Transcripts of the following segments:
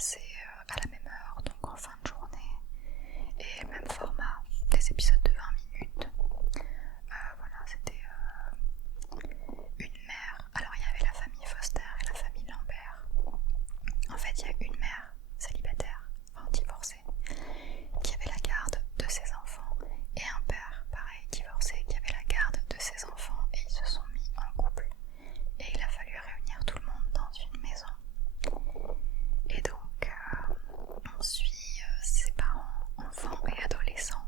passé à la même heure, donc en fin de journée, et même format, des épisodes de 20 minutes. Voilà, c'était une mère. Alors il y avait la famille Foster et la famille Lambert. En fait, il y a une mère célibataire, enfin divorcée, qui avait la garde de ses enfants, et un père, pareil, divorcé, qui avait la garde de ses enfants, et ils se sont mis en couple. Et il a fallu réunir tout le monde dans une maison. Et donc, on suit ses parents, enfants et adolescents,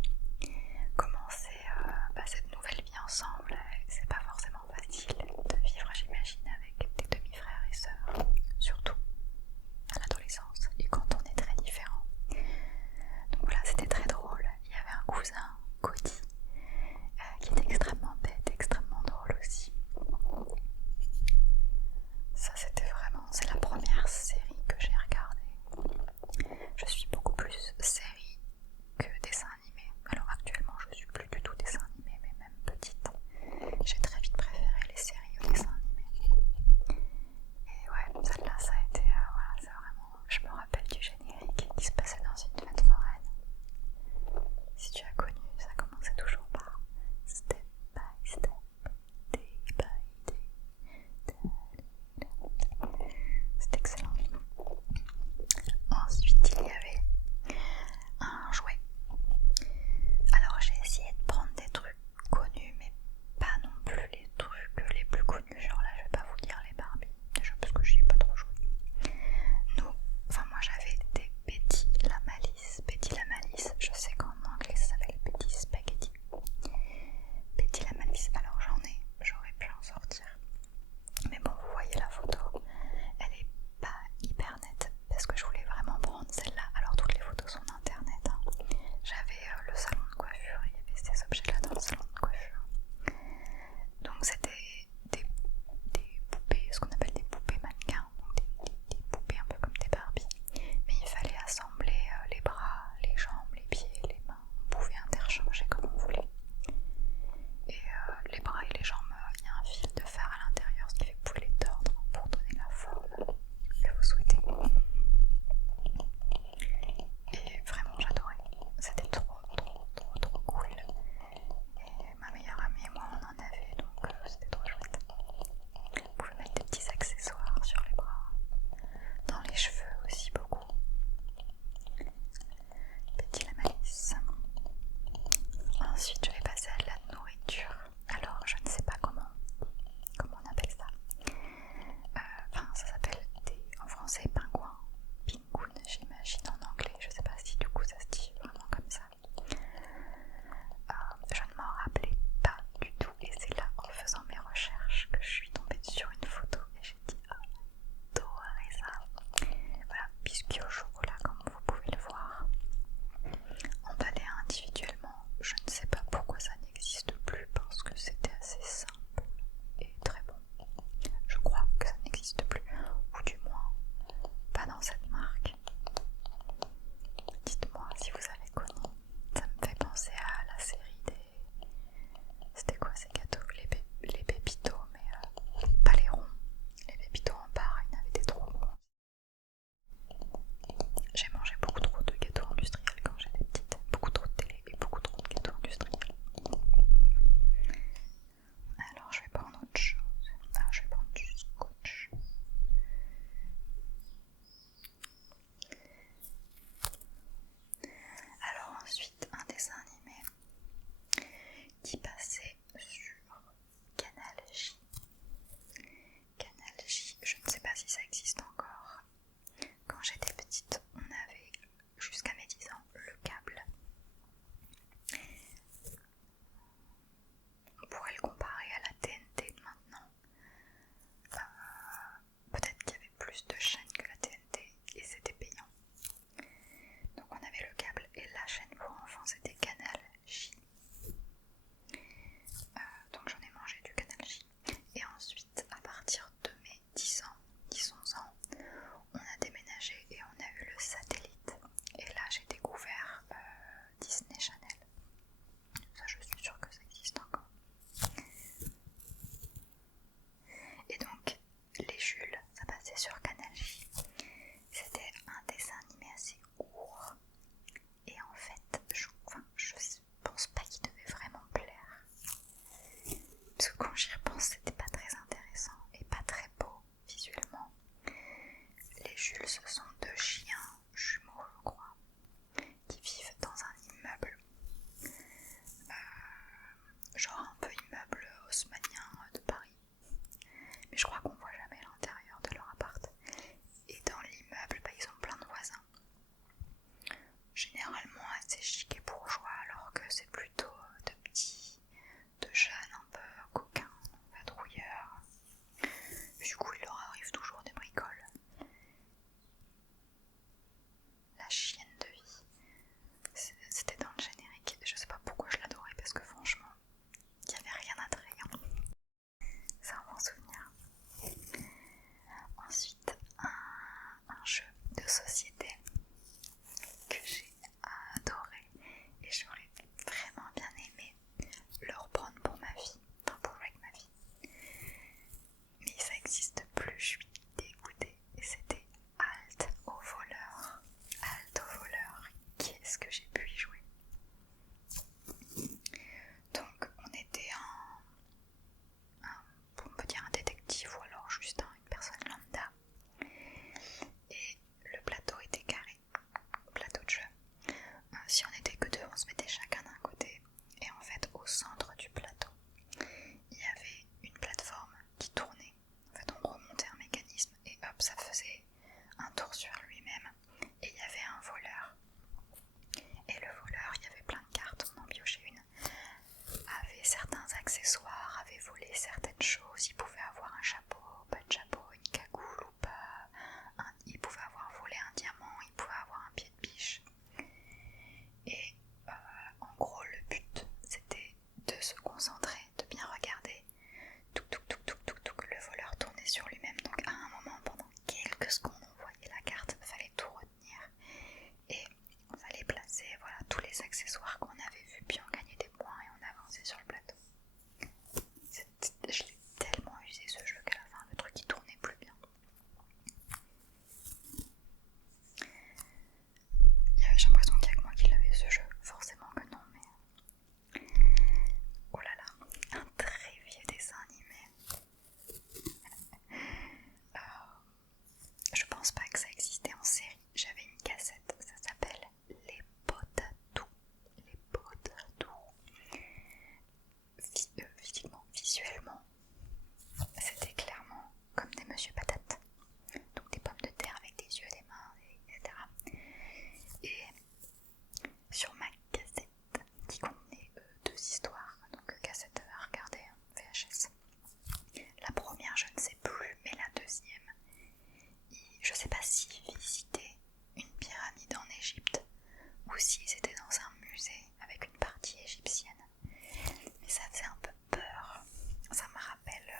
ici c'était dans un musée avec une partie égyptienne, mais ça faisait un peu peur. Ça me rappelle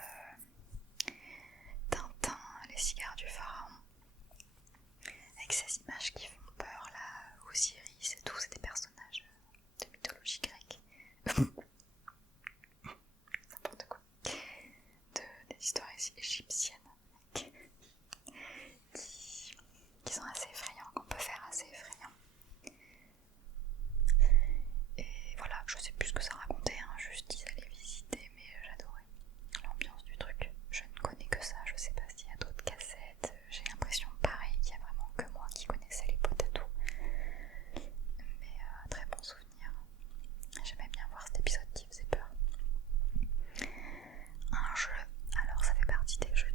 Tintin, les cigares du pharaon, avec ces images qui font peur là, Osiris et tout, c'est des personnages de mythologie grecque. N'importe quoi. Des histoires égyptiennes qui sont assez effrayants, qu'on peut faire assez effrayants. Et voilà, je sais plus ce que ça racontait, hein, juste ils allaient visiter, mais j'adorais l'ambiance du truc. Je ne connais que ça, je sais pas s'il y a d'autres cassettes, j'ai l'impression pareil qu'il y a vraiment que moi qui connaissais les potatos. Mais très bon souvenir. J'aimais bien voir cet épisode qui faisait peur. Un jeu, alors ça fait partie des jeux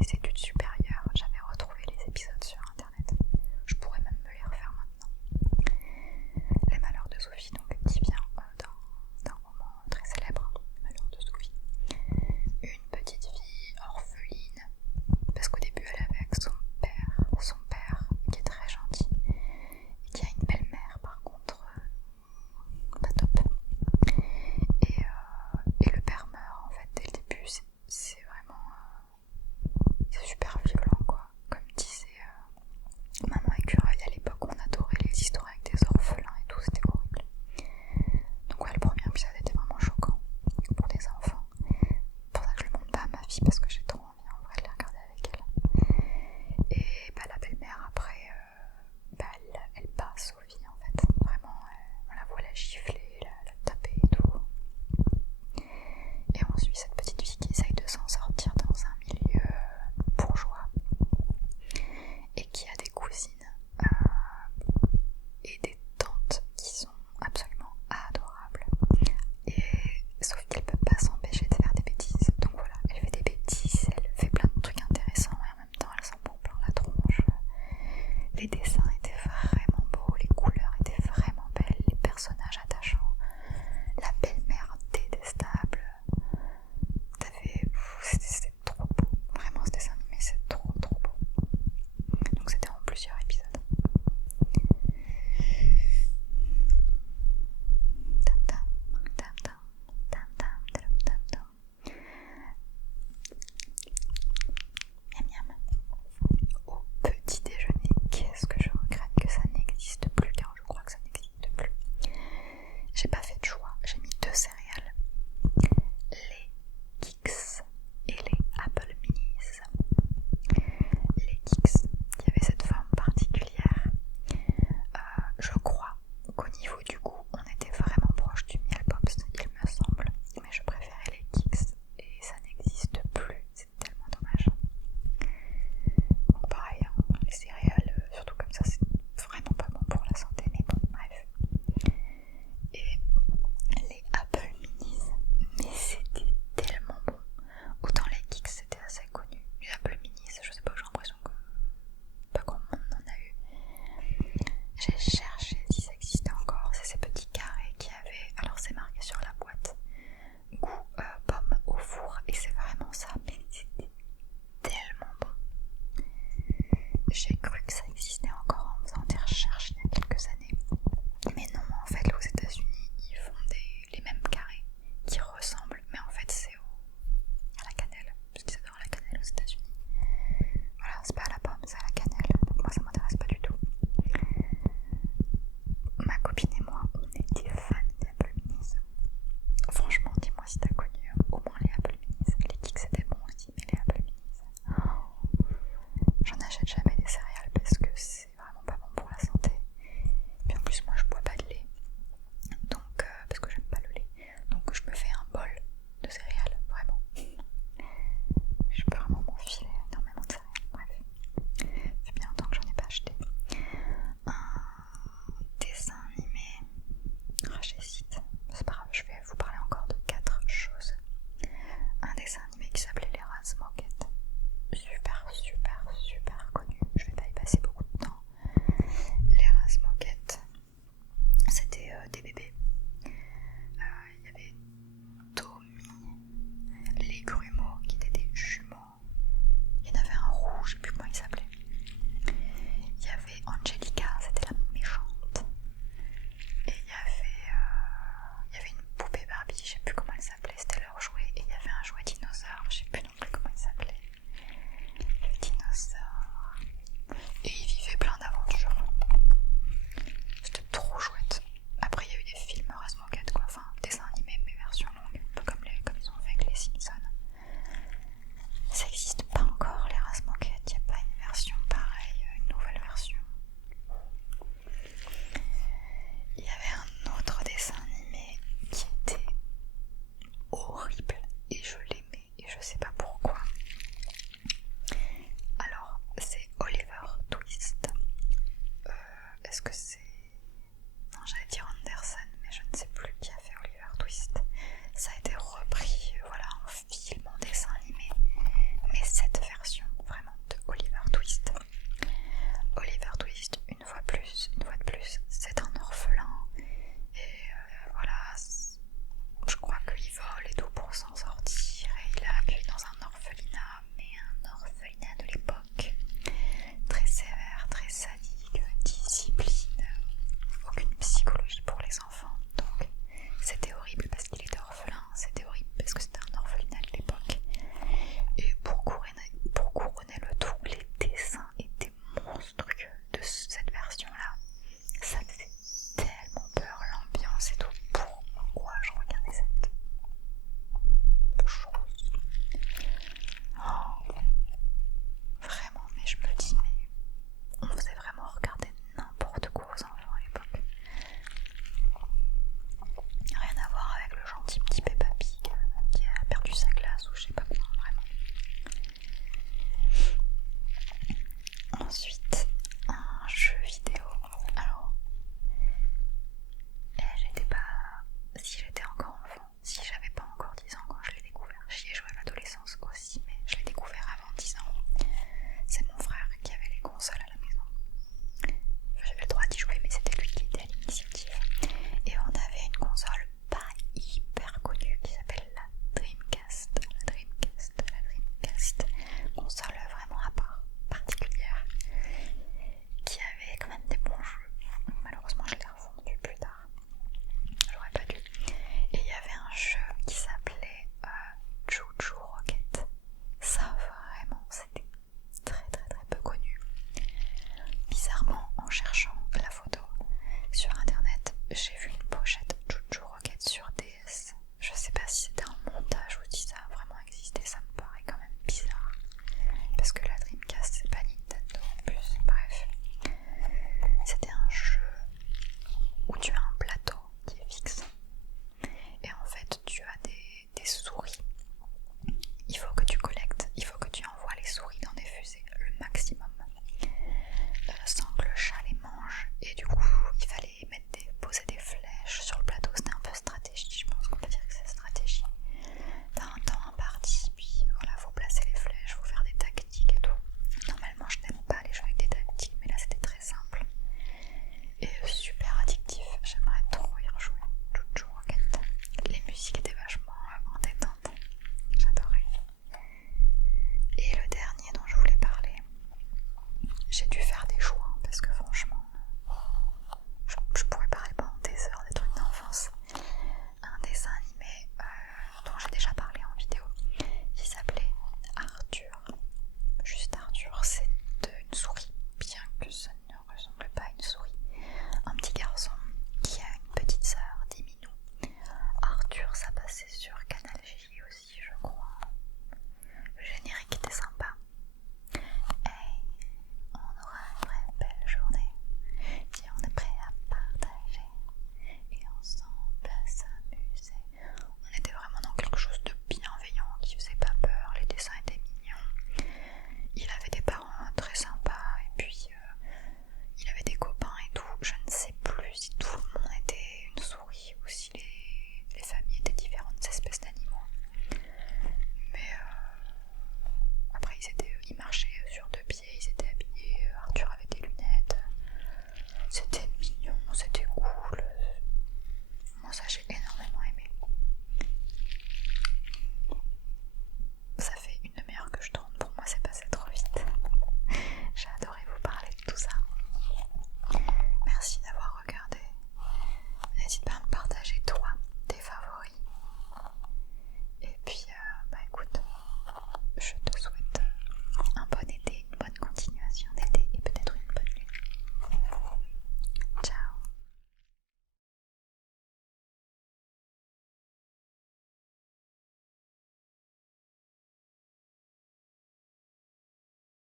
les études supérieures, j'avais retrouvé les épisodes sur internet. Je pourrais même me les refaire maintenant. Les Malheurs de Sophie, donc, qui vient d'un roman très célèbre, Les Malheurs de Sophie. Une petite fille orpheline, parce qu'au début elle avait avec son père qui est très gentil, et qui a une belle-mère par contre pas top. Et le père meurt en fait dès le début, c'est vraiment c'est super violent quoi. Comme disait Maman Écureuil à l'époque, on adorait les histoires avec des orphelins et tout, c'était horrible. Donc ouais, le premier épisode était vraiment choquant pour des enfants. C'est pour ça que je le montre pas à ma fille, parce que j'ai trop envie en vrai de les regarder avec elle. Et bah la belle-mère après, elle bat Sophie en fait. Vraiment, on la voit la gifler, la taper et tout. Et on suit cette petite fille qui essaye de s'en sortir dans un milieu bourgeois j'ai dû faire des choix parce que franchement